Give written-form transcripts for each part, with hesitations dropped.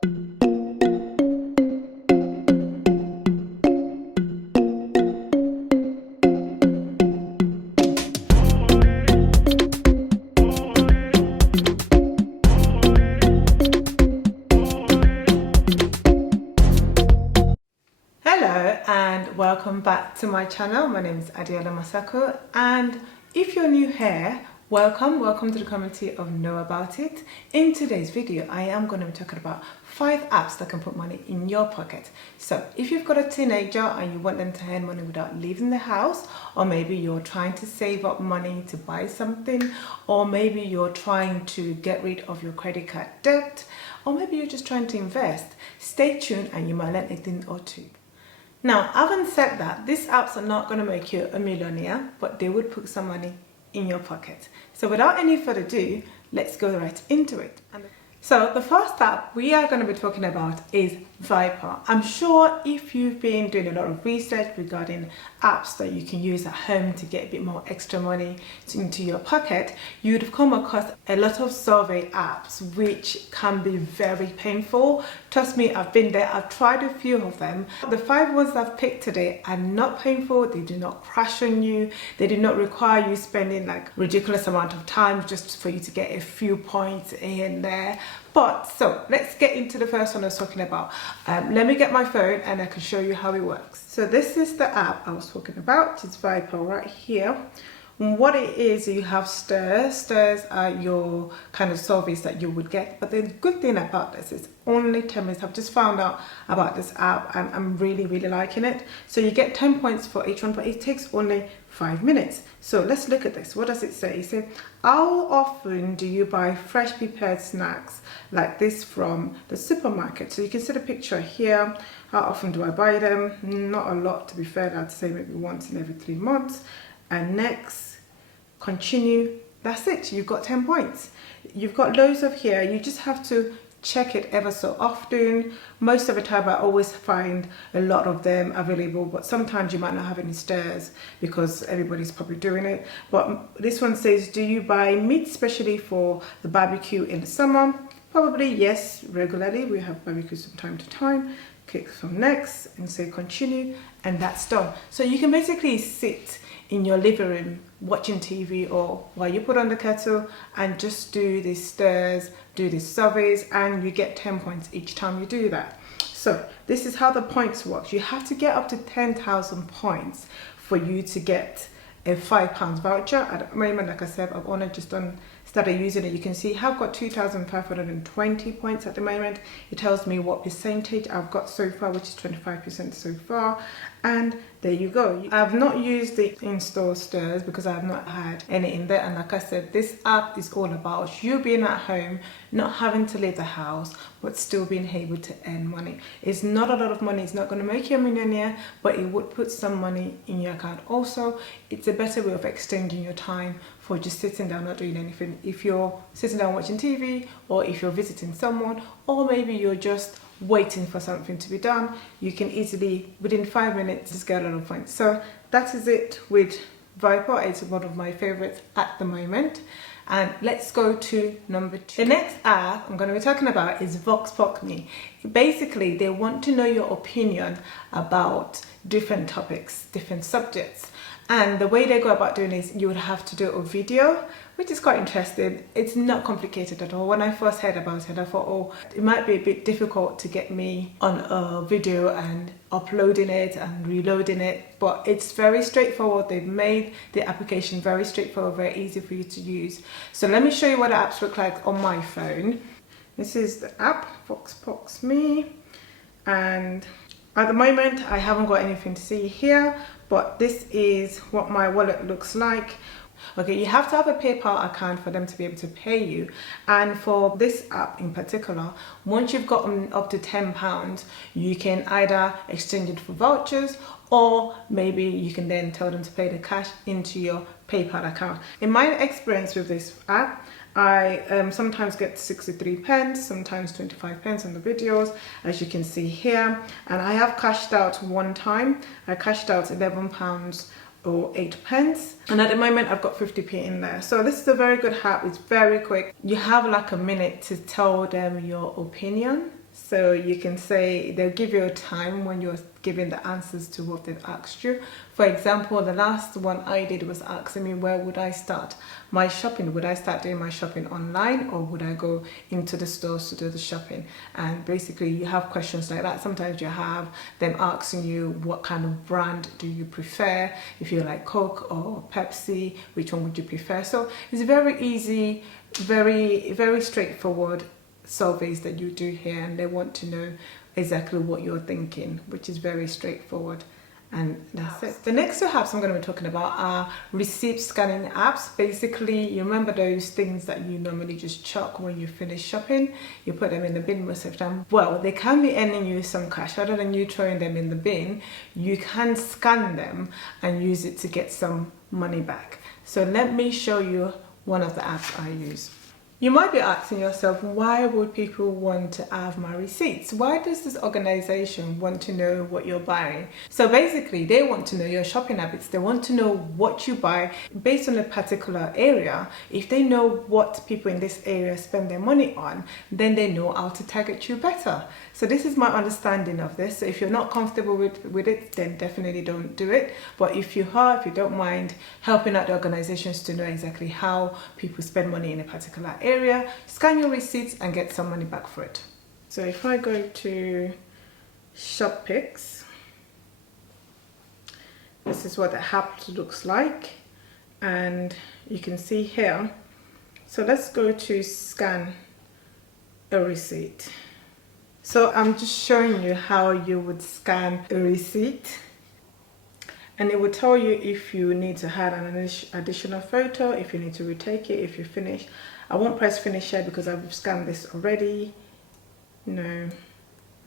And welcome back to my channel. My name is Adeola Mosaku, and if you're new here, welcome to the community of Know About It. In today's video, I am going to be talking about 5 apps that can put money in your pocket. So if you've got a teenager and you want them to earn money without leaving the house, or maybe you're trying to save up money to buy something, or maybe you're trying to get rid of your credit card debt, or maybe you're just trying to invest, stay tuned and you might learn a thing or two. Now, having said that, these apps are not going to make you a millionaire, but they would put some money in your pocket. So without any further ado, let's go right into it. So the first app we are going to be talking about is Vypr. I'm sure if you've been doing a lot of research regarding apps that you can use at home to get a bit more extra money into your pocket, you'd have come across a lot of survey apps which can be very painful. Trust me, I've been there. I've tried a few of them. The 5 ones I've picked today are not painful. They do not crash on you. They do not require you spending like ridiculous amount of time just for you to get a few points here and there. But so let's get into the first one I was talking about. Let me get my phone and I can show you how it works. So this is the app I was talking about. It's Vypr right here. What it is, you have stirs. Stirs are your kind of surveys that you would get. But the good thing about this is only 10 minutes. I've just found out about this app and I'm really liking it. So you get 10 points for each one, but it takes only 5 minutes. So let's look at this. What does it say? It says, how often do you buy fresh prepared snacks like this from the supermarket? So you can see the picture here. How often do I buy them? Not a lot, to be fair. I'd say maybe once in every 3 months. And next, continue. That's it. You've got 10 points. You've got loads of here. You just have to check it ever so often. Most of the time I always find a lot of them available, but sometimes you might not have any stirs because everybody's probably doing it. But this one says, do you buy meat especially for the barbecue in the summer? Probably yes, regularly. We have barbecues from time to time. Click from next and say continue, and that's done. So you can basically sit in your living room watching TV, or while you put on the kettle and just do these stirs, do these surveys, and you get 10 points each time you do that. So this is how the points work. You have to get up to 10,000 points for you to get a £5 voucher. At the moment, like I said, I've only just started using it. You can see I've got 2,520 points at the moment. It tells me what percentage I've got so far, which is 25% so far. And there you go. I've not used the in-store stirs because I have not had any in there. And like I said, this app is all about you being at home, not having to leave the house, but still being able to earn money. It's not a lot of money. It's not going to make you a millionaire, but it would put some money in your account. Also, it's a better way of extending your time for just sitting down not doing anything. If you're sitting down watching TV, or if you're visiting someone, or maybe you're just waiting for something to be done, you can easily, within 5 minutes, just get a lot of points. So that is it with Vypr. It's one of my favorites at the moment. And let's go to number 2. The next app I'm going to be talking about is Vox Focus. Basically, they want to know your opinion about different topics, different subjects. And the way they go about doing this, you would have to do a video, which is quite interesting. It's not complicated at all. When I first heard about it, I thought, oh, it might be a bit difficult to get me on a video and uploading it and reloading it, but it's very straightforward. They've made the application very straightforward, very easy for you to use. So let me show you what the apps look like on my phone. This is the app, Vox Focus, and at the moment I haven't got anything to see here, but this is what my wallet looks like. Okay, you have to have a PayPal account for them to be able to pay you. And for this app in particular, once you've gotten up to £10, you can either exchange it for vouchers, or maybe you can then tell them to pay the cash into your PayPal account. In my experience with this app, I sometimes get 63 pence, sometimes 25 pence on the videos, as you can see here. And I have cashed out one time. I cashed out £11 or 8 pence, and at the moment I've got 50p in there. So this is a very good app. It's very quick. You have like a minute to tell them your opinion. So you can say, they'll give you a time when you're giving the answers to what they've asked you. For example, the last one I did was asking me, where would I start my shopping? Would I start doing my shopping online, or would I go into the stores to do the shopping? And basically you have questions like that. Sometimes you have them asking you, what kind of brand do you prefer? If you like Coke or Pepsi, which one would you prefer? So it's very easy, very straightforward surveys that you do here, and they want to know exactly what you're thinking, which is very straightforward. And that's it. The next two apps I'm going to be talking about are receipt scanning apps. Basically, you remember those things that you normally just chuck when you finish shopping? You put them in the bin most of the time. Well, they can be earning you some cash. Rather than you throwing them in the bin, you can scan them and use it to get some money back. So let me show you one of the apps I use. You might be asking yourself, why would people want to have my receipts? Why does this organization want to know what you're buying? So basically, they want to know your shopping habits. They want to know what you buy based on a particular area. If they know what people in this area spend their money on, then they know how to target you better. So this is my understanding of this. So if you're not comfortable with it, then definitely don't do it. But if you are, if you don't mind helping out the organizations to know exactly how people spend money in a particular area, scan your receipts and get some money back for it. So if I go to Shoppix, this is what the app looks like, and you can see here. So let's go to scan a receipt. So I'm just showing you how you would scan a receipt, and it will tell you if you need to add an additional photo, if you need to retake it, if you finish. I won't press finish yet because I've scanned this already. No.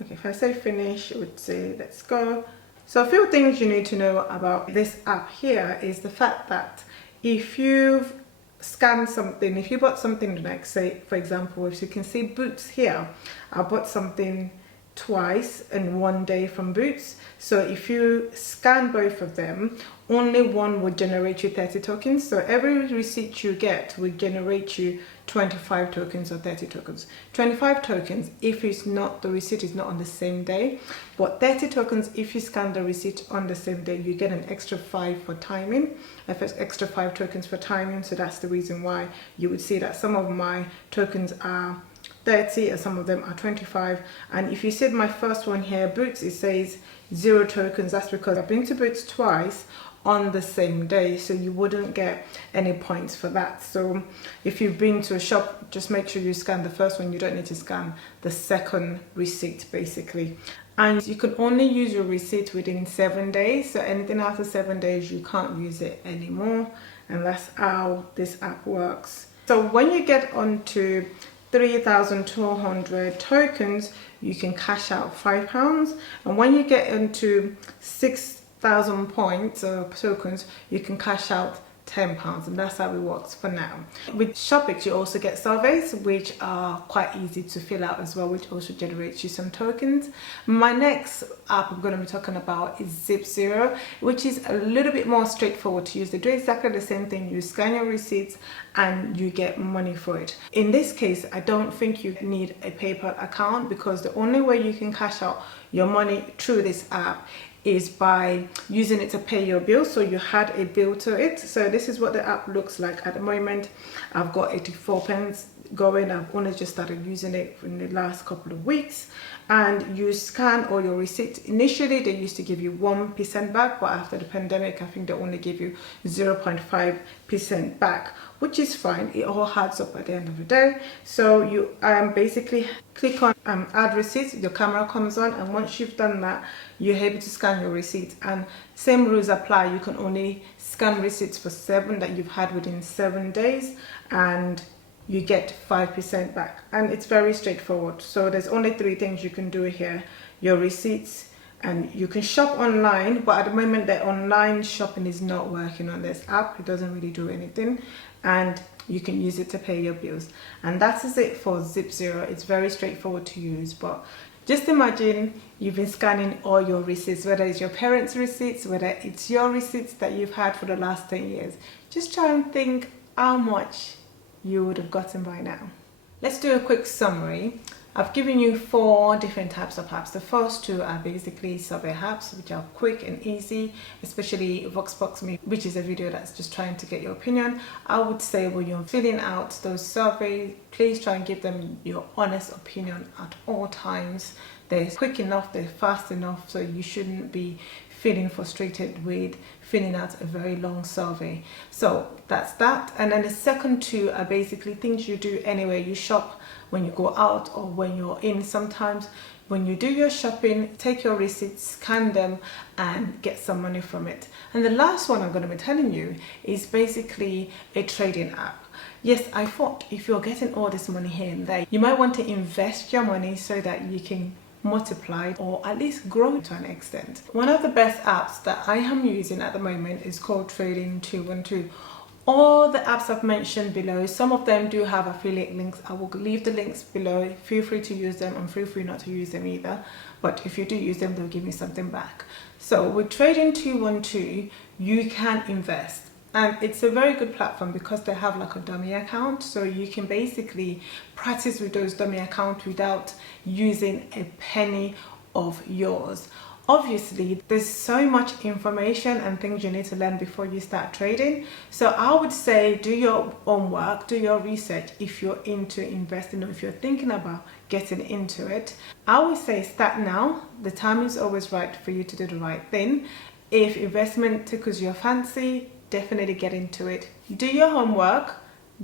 Okay, if I say finish, it would say let's go. So a few things you need to know about this app here is the fact that if you've scanned something, if you bought something, like say for example, if you can see Boots here, I bought something twice in one day from Boots. So if you scan both of them, only one would generate you 30 tokens. So every receipt you get will generate you 25 tokens or 30 tokens. 25 tokens if it's not, the receipt is not on the same day, but 30 tokens if you scan the receipt on the same day. You get an extra 5 for timing, extra 5 tokens for timing. So that's the reason why you would see that some of my tokens are 30 and some of them are 25. And if you see my first one here, Boots, it says 0 tokens. That's because I've been to Boots twice on the same day, so you wouldn't get any points for that. So if you've been to a shop, just make sure you scan the first one. You don't need to scan the second receipt basically. And you can only use your receipt within 7 days, so anything after 7 days you can't use it anymore. And that's how this app works. So when you get onto 3,200 tokens, you can cash out £5, and when you get into 6,000 points or tokens, you can cash out £10, and that's how it works for now. With Shoppix, you also get surveys, which are quite easy to fill out as well, which also generates you some tokens. My next app I'm going to be talking about is ZipZero, which is a little bit more straightforward to use. They do exactly the same thing. You scan your receipts and you get money for it. In this case, I don't think you need a PayPal account, because the only way you can cash out your money through this app is by using it to pay your bill. So you had a bill to it. So this is what the app looks like at the moment. I've got 84 pence going. I've only just started using it in the last couple of weeks. And you scan all your receipts. Initially they used to give you 1% back, but after the pandemic I think they only give you 0.5% back, which is fine. It all adds up at the end of the day. So you basically click on add receipts, your camera comes on, and once you've done that, you're able to scan your receipts. And same rules apply. You can only scan receipts for 7 that you've had within 7 days, and you get 5% back. And it's very straightforward. So there's only 3 things you can do here: your receipts, and you can shop online, but at the moment the online shopping is not working on this app. It doesn't really do anything, and you can use it to pay your bills. And that is it for ZipZero. It's very straightforward to use, but just imagine you've been scanning all your receipts, whether it's your parents' receipts, whether it's your receipts that you've had for the last 10 years. Just try and think how much you would have gotten by now. Let's do a quick summary. I've given you 4 different types of apps. The first 2 are basically survey apps, which are quick and easy, especially Vox Focus, which is a video that's just trying to get your opinion. I would say when you're filling out those surveys, please try and give them your honest opinion at all times. They're quick enough, they're fast enough, so you shouldn't be feeling frustrated with filling out a very long survey. So that's that. And then the second 2 are basically things you do anyway. You shop when you go out or when you're in. Sometimes when you do your shopping, take your receipts, scan them and get some money from it. And the last one I'm going to be telling you is basically a trading app. Yes, I thought if you're getting all this money here and there, you might want to invest your money so that you can multiply or at least grow to an extent. One of the best apps that I am using at the moment is called Trading 212. All the apps I've mentioned below, some of them do have affiliate links. I will leave the links below. Feel free to use them and feel free not to use them either. But if you do use them, they'll give me something back. So with Trading 212, you can invest. And it's a very good platform because they have like a dummy account. So you can basically practice with those dummy accounts without using a penny of yours. Obviously, there's so much information and things you need to learn before you start trading. So I would say do your own work, do your research if you're into investing or if you're thinking about getting into it. I would say start now. The time is always right for you to do the right thing. If investment tickles your fancy, definitely get into it. Do your homework,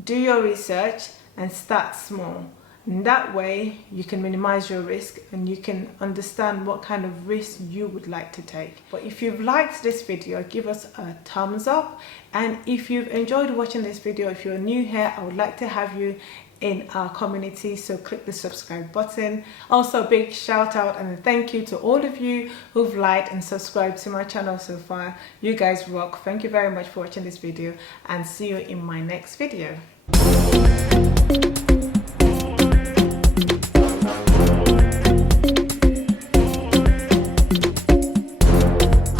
do your research and start small. And that way you can minimize your risk and you can understand what kind of risk you would like to take. But if you've liked this video, give us a thumbs up. And if you've enjoyed watching this video, if you're new here, I would like to have you in our community, so click the subscribe button. Also big shout out and a thank you to all of you who've liked and subscribed to my channel so far. You guys rock. Thank you very much for watching this video and see you in my next video.